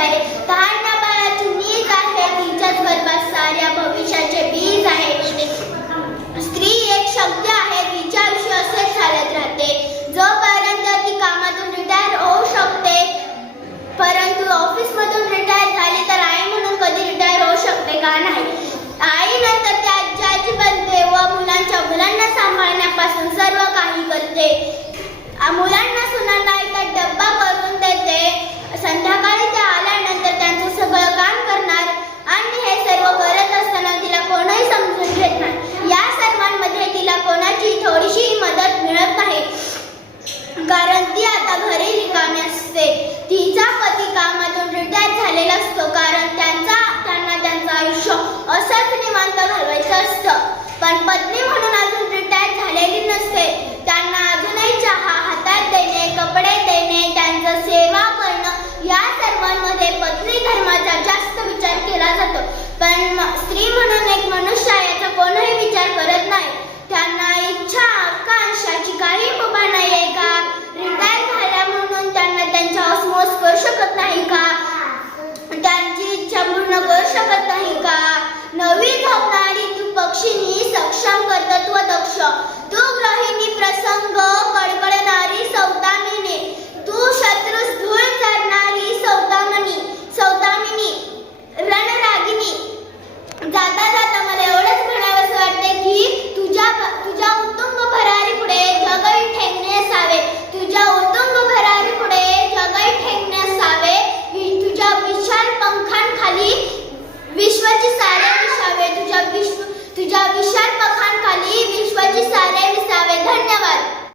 आहे. तहान बाळाची नीत आहे. तिच्याच गर्भात साऱ्या भविष्याचे बीज आहे. स्त्री एक शब्द आहे. तिच्याविषयी असेच चालत राहते. जोपर्यंत ती कामातून रिटायर होऊ शकते परंतु ऑफिसमधून रिटायर झाली तर आई म्हणून कधी रिटायर होऊ शकते का नाही? आई नंतर त्या आजी आजी बनते व मुलांच्या मुलांना सांभाळण्यापासून सर्व काही करते. मुलांना करू शकत नाही का? नवी धावणारी तू पक्षीनी सक्षम कर्तृत्व दक्ष. तू ग्रहिणी प्रसंग कड विश्वाची सारे विसावे तुझ्या विश्व तुझ्या विशाल पखांखाली विश्वाची सारे विसावे. धन्यवाद.